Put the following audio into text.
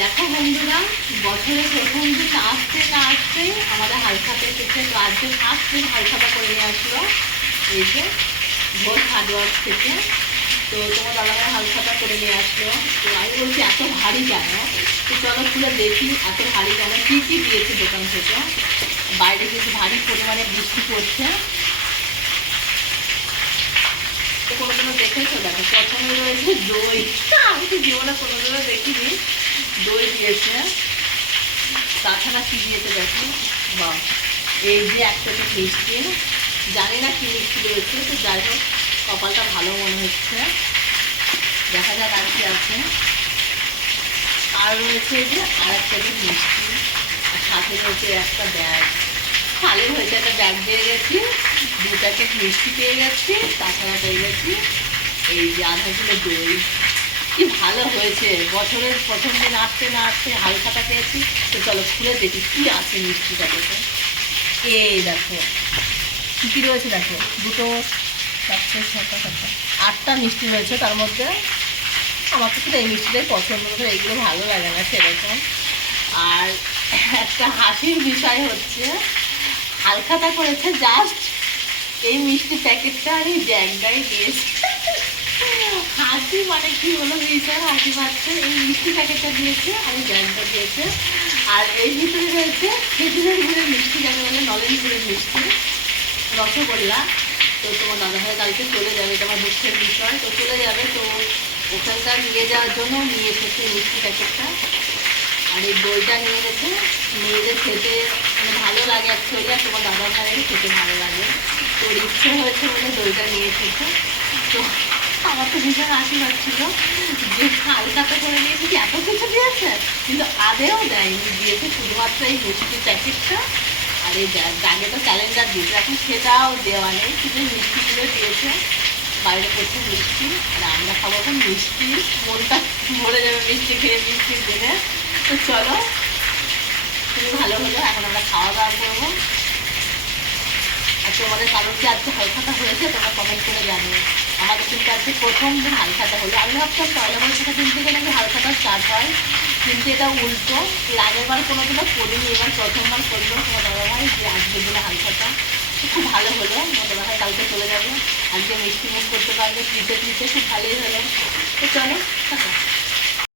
দেখো বন্ধুরা, বছরের প্রথম দিন আসতে না আসতেই আমাদের হালখাতা এসেছে। তো আজকে ফার্স্ট দিন হালখাতা করে নিয়ে আসলো এই যে ভোর হার্ডওয়ার্ক থেকে। তো তোমার দাদাভাই হালখাতা করে নিয়ে আসলো। তো আমি বলছি এত ভারী কেন? তো চলো খুলে দেখি এত ভারী কেন, কী কী দিয়েছে দোকান থেকে। বাইরে কিন্তু ভারী পরিমাণে বৃষ্টি পড়ছে। তো কোনো কোনো দেখেছো, দেখো প্রথমে রয়েছে দই। আমি তো জীবনে কোনো দিনও দেখিনি। দই দিয়েছে, তাছাড়া কি দিয়েছে দেখো। বা এই যে একটা তো মিষ্টি, জানি না কি মিষ্টি রয়েছে। তো যাই হোক, কপালটা ভালো মনে হচ্ছে। দেখা যাক আর কি আছে। আর রয়েছে যে আর একটা যে মিষ্টি, আর সাথে রয়েছে একটা ব্যাগ। ভালো হয়েছে, একটা ব্যাগ দিয়ে গেছি, 2 প্যাকেট মিষ্টি পেয়ে গেছি, তাছাড়া পেয়ে গেছি এই যে আধা কিলো দই। কি ভালো হয়েছে, বছরের প্রথম দিন আসতে না আসতে হালখাতা পেয়েছি। তো চলো খুলে দেখি কি আছে মিষ্টি প্যাকেটে। এই দেখো কী কী রয়েছে, দেখো 2, 4, 6, 7, 8টা মিষ্টি রয়েছে। তার মধ্যে আমার তো এই মিষ্টিটাই পছন্দ করে, এইগুলো ভালো লাগে না সেরকম। আর একটা হাসির বিষয় হচ্ছে, হালখাতা করেছে জাস্ট এই মিষ্টি প্যাকেটটা আর এই ব্যাগটাই দিয়েছে। হাসি মানে কি হলো, ভীষণ হাসি পাচ্ছে। এই মিষ্টি প্যাকেটটা দিয়েছে আর এই ব্যাগটা দিয়েছে। আর এই ভিতরে রয়েছে খেজুরের গুড়ের মিষ্টি, যাকে বলে নলেন গুড়ের মিষ্টি, রসগোল্লা। তো তোমার দাদাভাই কালকে চলে যাবে, তোমার দুঃখের বিষয়। তো চলে যাবে, তো ওখানকার নিয়ে যাওয়ার জন্য নিয়ে এসেছে মিষ্টি প্যাকেটটা। আর এই দইটা নিয়ে গেছে, মেয়েদের খেতে মানে ভালো লাগে অ্যাকচুয়ালি, আর তোমার দাদা ভাইয়েরও খেতে ভালো লাগে। তো ইচ্ছে হয়েছে বলে দইটা নিয়ে এসেছে। তো আমার তো ভীষণ হাসি পাচ্ছিল যে হালখাতা করে নিয়ে এসেছি, এত কিছু দিয়েছে কিন্তু আদেও দেয়নি, দিয়েছে শুধুমাত্র এই মিষ্টি প্যাকেটটা আর এই ব্যাগে তো ক্যালেন্ডার দিয়েছে, এখন সেটাও দেওয়া নেই, শুধু মিষ্টিগুলো দিয়েছে। বাইরে প্রচুর মিষ্টি, আর আমরা খাবো এখন মিষ্টি, মনটা মরে যাবে মিষ্টি খেয়ে বৃষ্টির দিনে। তো চলো, খুবই ভালো হলো। এখন আমরা খাওয়া দাওয়া করবো। আর তোমাদের কারোর কি আজকে হালখাতা হয়েছে তোমরা কমেন্ট করে জানিও। আমাদের কিন্তু আজকে প্রথম দিন হালখাতা হলো। আমি ভাবতাম পয়লা বৈশাখের দিন থেকে নাকি হালখাতা স্টার্ট হয়, কিন্তু এটা উল্টো। আগের বার কোনো দিনও করিনি, এবার প্রথমবার করলো তোমার দাদাভাই যে আজকের দিনে হালখাতা। খুব ভালো হলো। তোমার দাদাভাই কালকে চলে যাবে, আজকে মিষ্টি মুখ করতে পারবে, পিঠে পিঠে, খুব ভালোই হলো। তো চলো টাটা।